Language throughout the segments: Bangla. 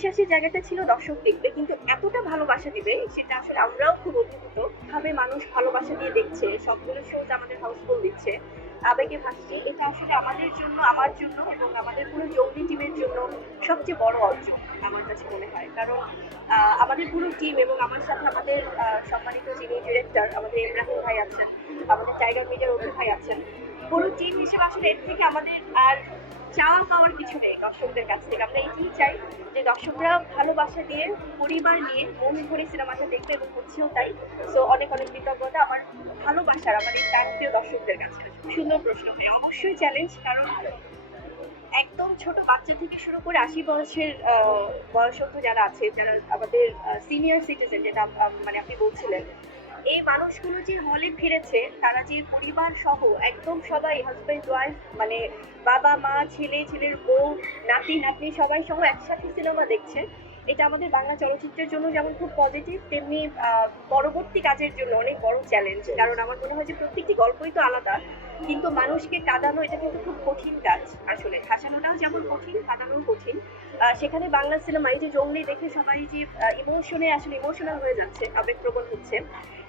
বিশ্বাসের জায়গাটা ছিল দর্শক দেখবে, কিন্তু এতটা ভালোবাসা দিবে সেটা আসলে আমরাও খুব অভিভূত। ভাবে মানুষ ভালোবাসা দিয়ে দেখছে, সবগুলো শোজ আমাদের হাউসফুল দিচ্ছে, আবেগে ভাসছে, এটা আসলে আমাদের জন্য, আমার জন্য এবং আমাদের পুরো জঙ্গি টিমের জন্য সবচেয়ে বড় অর্জন, আমার কাছে মনে হয়। কারণ আমাদের পুরো টিম এবং আমার সাথে আমাদের সম্মানিত যিনি ডিরেক্টর আমাদের ইব্রাহিম ভাই আছেন, আমাদের টাইগার মিডিয়ার অভি ভাই আছেন, পুরো টিম হিসেবে আসলে এর থেকে আমাদের আর চাওয়া পাওয়ার কিছু নেই দর্শকদের কাছ থেকে। আমরা এটাই চাই যে দর্শকরা ভালোবাসা দিয়ে, পরিবার নিয়ে মন ভরে সিনেমাটা দেখবে এবং হচ্ছেও তাই। সো অনেক অনেক কৃতজ্ঞতা। আমার ভালোবাসার, আমার এই প্রিয় দর্শকদের কাছে। সুন্দর প্রশ্ন। ভাই অবশ্যই চ্যালেঞ্জ কারণ একদম ছোট বাচ্চা থেকে শুরু করে আশি বয়সের বয়সস্থ যারা আছে, যারা আমাদের সিনিয়র সিটিজেন যেটা মানে আপনি বলছিলেন এই মানুষগুলো যে হলে ফিরেছে, তারা যে পরিবার সহ একদম সবাই হাজব্যান্ড ওয়াইফ মানে বাবা, মা, ছেলে, ছেলের বউ, নাতি, নাতনি সবাই সহ একসাথে সিনেমা দেখছে। এটা আমাদের বাংলা চলচ্চিত্রের জন্য যেমন খুব পজিটিভ তেমনি পরবর্তী কাজের জন্য অনেক বড় চ্যালেঞ্জ কারণ আমার মনে হয় যে প্রত্যেকটি গল্পই তো আলাদা কিন্তু মানুষকে কাঁদানো এটা কিন্তু খুব কঠিন কাজ আসলে। হাসানোটাও যেমন কঠিন কাঁদানোও কঠিন। সেখানে বাংলা সিনেমা এই যে জঙ্গলি দেখে সবাই যে ইমোশনে আসলে ইমোশনাল হয়ে যাচ্ছে আবেগপ্রবণ হচ্ছে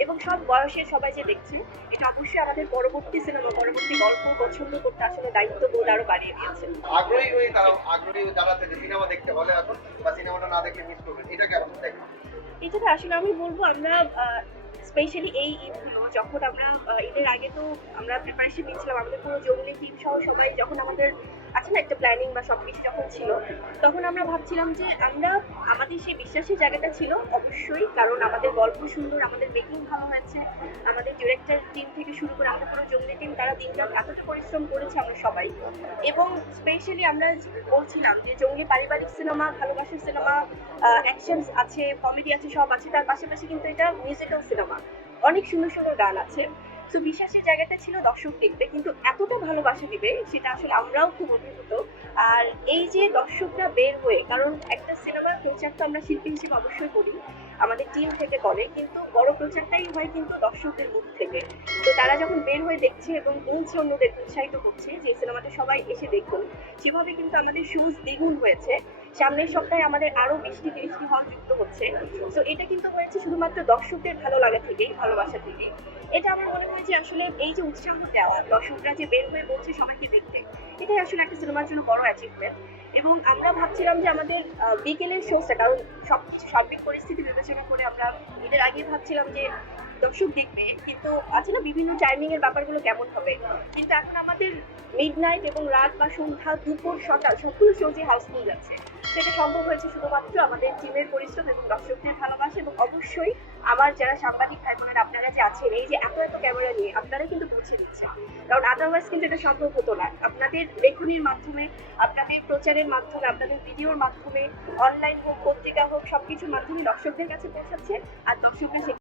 এবং সব বয়সে সবাই যে দেখছে এটা অবশ্যই আমাদের পরবর্তী সিনেমা পরবর্তী গল্প পছন্দ করতে আসলে দায়িত্ববোধ আরও বাড়িয়ে দিয়েছে। আগ্রহী হয়ে তারা আগ্রহী হয়ে যারা সিনেমা দেখতে বলে এখন বা সিনেমাটা না দেখে। এটাতে আসলে আমি বলব আমরা স্পেশালি এই ঈদগুলো যখন আমরা ঈদের আগে তো আমরা প্রিপারেশন নিচ্ছিলাম, আমাদের পুরো জঙ্গলি টিম সহ সবাই যখন আমাদের আছে না, একটা প্ল্যানিং বা সবকিছু যখন ছিল, তখন আমরা ভাবছিলাম যে আমরা আমাদের সেই বিশ্বাসের জায়গাটা ছিল অবশ্যই, কারণ আমাদের গল্প সুন্দর, আমাদের মেকিং ভালো হয়েছে, আমাদের ডিরেক্টর টিম থেকে শুরু করে আমাদের পুরো জঙ্গলি টিম তারা দিনরাত এতটা পরিশ্রম করেছে আমরা সবাই। এবং স্পেশালি আমরা বলছিলাম যে জঙ্গলি পারিবারিক সিনেমা ভালোবাসার সিনেমা অ্যাকশন আছে কমেডি আছে, সব আছে, তার পাশাপাশি কিন্তু এটা মিউজিক্যাল সিনেমা অনেক সুন্দর সুন্দর গান আছে। তো বিশ্বাসের জায়গাটা ছিল দর্শক দেখবে কিন্তু এতটা ভালোবাসা দিবে সেটা আসলে আমরাও খুব অভিভূত। আর এই যে দর্শকরা বের হয়ে, কারণ একটা সিনেমার প্রচার তো আমরা শিল্পী হিসেবে অবশ্যই করি, আমাদের টিম থেকে করে, কিন্তু বড় প্রচারটাই হয় কিন্তু দর্শকদের মুখ থেকে। তো তারা যখন বের হয়ে দেখছে এবং বলছে অন্যদের, উৎসাহিত করছে যে সিনেমাটা সবাই এসে দেখুন, সেভাবে কিন্তু আমাদের শুজ দ্বিগুণ হয়েছে। সামনের সপ্তাহে আমাদের আরও বিশটি তিরিশটি হল যুক্ত হচ্ছে। তো এটা কিন্তু হয়েছে শুধুমাত্র দর্শকদের ভালো লাগা থেকেই, ভালোবাসা থেকেই। এটা আমার মনে হয় যে আসলে এই যে উৎসাহ দেওয়া, দর্শকরা যে বের হয়ে বলছে সবাইকে দেখতে, এটাই আসলে একটা সিনেমার জন্য বড় অ্যাচিভমেন্ট এবং আমরা ভাবছিলাম যে আমাদের বিকেলের শোটা কারণ সব, সার্বিক পরিস্থিতি বিবেচনা করে আমরা ঈদের আগে ভাবছিলাম যে দর্শক দেখবে, কিন্তু আছে না বিভিন্ন টাইমিং এর ব্যাপারগুলো কেমন হবে? কিন্তু এখন আমাদের মিড নাইট এবং রাত বা সন্ধ্যা দুপুর, সকাল, সবগুলো শো যে হাউসফুল যাচ্ছে। সেটা সম্ভব হয়েছে শুধুমাত্র আমাদের টিমের পরিশ্রম এবং দর্শকদের ভালোবাসা এবং অবশ্যই আমার যারা সাংবাদিক ভাই বোনেরা, আপনারা যে আছেন, এই যে এত এত ক্যামেরা নিয়ে আপনারা কিন্তু পৌঁছে দিচ্ছেন কারণ আদারওয়াইজ কিন্তু এটা সম্ভব হতো না। আপনাদের লেখনির মাধ্যমে, আপনাদের প্রচারের মাধ্যমে, আপনাদের ভিডিওর মাধ্যমে অনলাইন হোক, পত্রিকা হোক, সবকিছুর মাধ্যমে দর্শকদের কাছে পৌঁছাচ্ছে। আর দর্শকরা